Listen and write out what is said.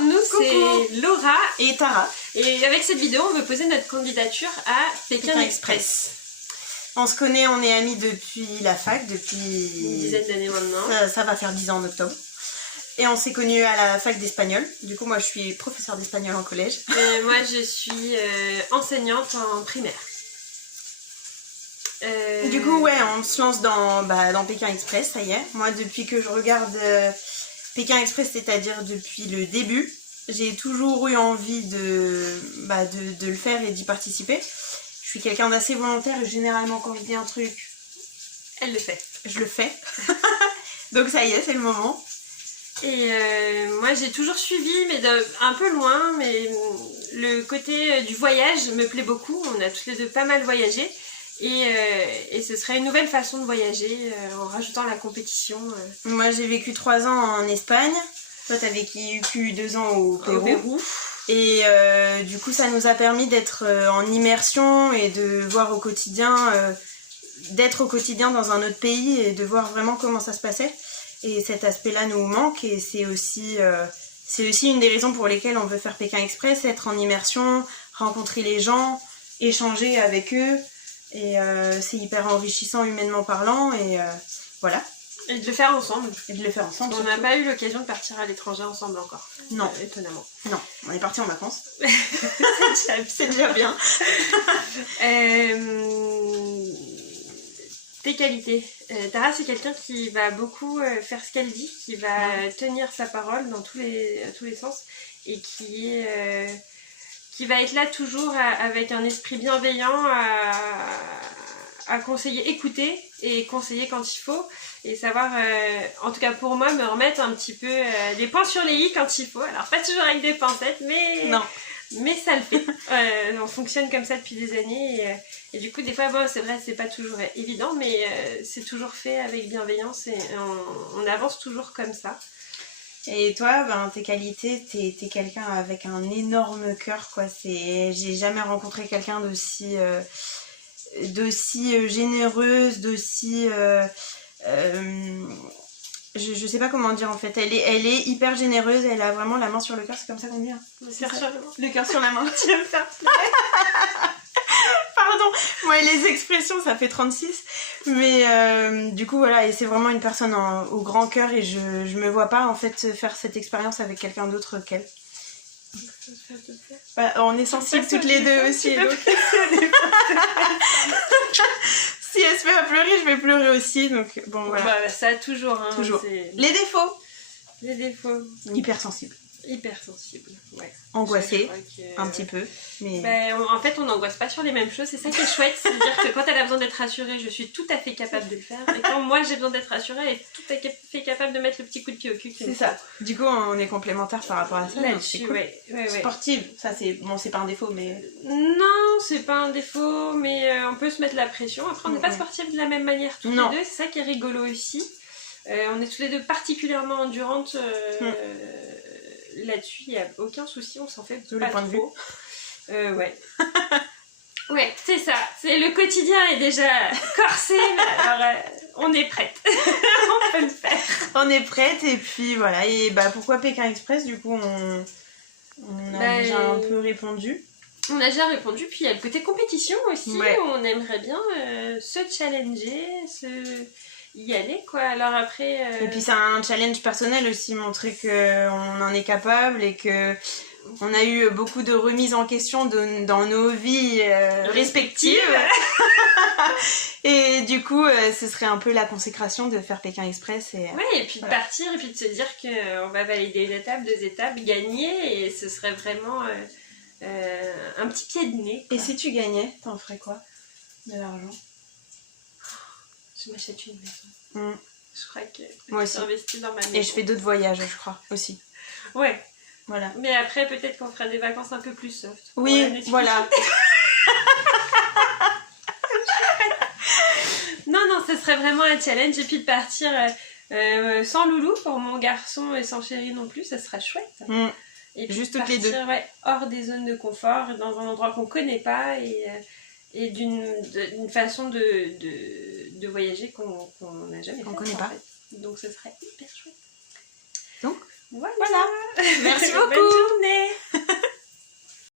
nous c'est Laura et Tara. Et avec cette vidéo, on veut poser notre candidature à Pékin Express. On se connaît, on est amis depuis la fac, depuis... une dizaine d'années maintenant. Ça va faire 10 ans en octobre. Et on s'est connus à la fac d'espagnol. Du coup, moi, je suis professeure d'espagnol en collège. Moi, je suis enseignante en primaire. Du coup, ouais, on se lance dans Pékin Express, ça y est. Moi, depuis que je regarde Pékin Express, c'est-à-dire depuis le début, j'ai toujours eu envie de le faire et d'y participer. Je suis quelqu'un d'assez volontaire et généralement, quand je dis un truc, elle le fait. Je le fais. Donc ça y est, c'est le moment. Et moi j'ai toujours suivi, mais un peu loin, mais le côté du voyage me plaît beaucoup. On a tous les deux pas mal voyagé et ce serait une nouvelle façon de voyager en rajoutant la compétition. Moi j'ai vécu 3 ans en Espagne, toi t'as vécu 2 ans au Pérou. Et du coup ça nous a permis d'être en immersion et de voir au quotidien, d'être au quotidien dans un autre pays et de voir vraiment comment ça se passait. Et cet aspect-là nous manque et c'est aussi une des raisons pour lesquelles on veut faire Pékin Express, être en immersion, rencontrer les gens, échanger avec eux. Et c'est hyper enrichissant humainement parlant et voilà. Et de le faire ensemble. On n'a pas eu l'occasion de partir à l'étranger ensemble encore. Non. Étonnamment. Non, on est partis en vacances. C'est déjà bien. Tes qualités. Tara, c'est quelqu'un qui va beaucoup faire ce qu'elle dit, qui va tenir sa parole dans tous les sens et qui va être là toujours avec un esprit bienveillant à conseiller, écouter et conseiller quand il faut et savoir, en tout cas pour moi, me remettre un petit peu les points sur les i quand il faut. Alors pas toujours avec des pincettes, mais ça le fait. On fonctionne comme ça depuis des années et du coup des fois bon, c'est vrai c'est pas toujours évident mais c'est toujours fait avec bienveillance et on avance toujours comme ça. Et toi, tes qualités, t'es quelqu'un avec un énorme cœur quoi. J'ai jamais rencontré quelqu'un d'aussi généreuse, d'aussi je sais pas comment dire en fait, elle est hyper généreuse, elle a vraiment la main sur le cœur, c'est comme ça qu'on dit hein. Le cœur sur la main. Tu vas me faire Pardon, moi les expressions ça fait 36, mais du coup voilà, et c'est vraiment une personne au grand cœur et je me vois pas en fait faire cette expérience avec quelqu'un d'autre qu'elle. On est sensibles toutes les deux aussi. Donc... si elle se met à pleurer, je vais pleurer aussi, donc bon voilà. Ça toujours. Hein, toujours. Les défauts. Hypersensible, ouais. Angoissée, un petit peu. Mais... en fait, on n'angoisse pas sur les mêmes choses, c'est ça qui est chouette. C'est-à-dire que quand elle a besoin d'être rassurée, je suis tout à fait capable de le faire. Et quand moi j'ai besoin d'être rassurée, elle est tout à fait capable de mettre le petit coup de pied au cul. C'est ça. Du coup, on est complémentaires par rapport à ça. Là-dessus, cool. Ouais. Sportive, ça c'est pas un défaut, mais... Non, c'est pas un défaut, mais on peut se mettre la pression. Après, on n'est pas sportive de la même manière tous les deux, c'est ça qui est rigolo aussi. On est tous les deux particulièrement endurantes là-dessus, il n'y a aucun souci, on s'en fait pas le point de vue. Ouais. Ouais, c'est ça. Le quotidien est déjà corsé, mais alors on est prête. On peut le faire. On est prête et puis voilà. Et pourquoi Pékin Express? Du coup, on a déjà un peu répondu. On a déjà répondu, puis il y a le côté compétition aussi, où on aimerait bien se challenger, y aller quoi. Alors après et puis c'est un challenge personnel aussi, montrer qu'on en est capable et que on a eu beaucoup de remises en question dans nos vies respectives. Et du coup ce serait un peu la consécration de faire Pékin Express et puis de partir et puis de se dire qu'on va valider une étape, 2 étapes, gagner, et ce serait vraiment un petit pied de nez quoi. Et si tu gagnais, t'en ferais quoi de l'argent? Je m'achète une maison. Je crois que moi aussi. J'investis dans ma maison. Et je fais d'autres voyages, je crois, aussi. Ouais. Voilà. Mais après, peut-être qu'on fera des vacances un peu plus soft. Oui, voilà. Non, ce serait vraiment un challenge. Et puis de partir sans loulou pour mon garçon et sans chéri non plus, ça sera chouette. Et puis juste toutes les deux. Hors des zones de confort, dans un endroit qu'on connaît pas et d'une façon de voyager qu'on n'a jamais fait. On connaît pas. Donc ce serait hyper chouette. Donc Voilà. Merci Bonne beaucoup. journée.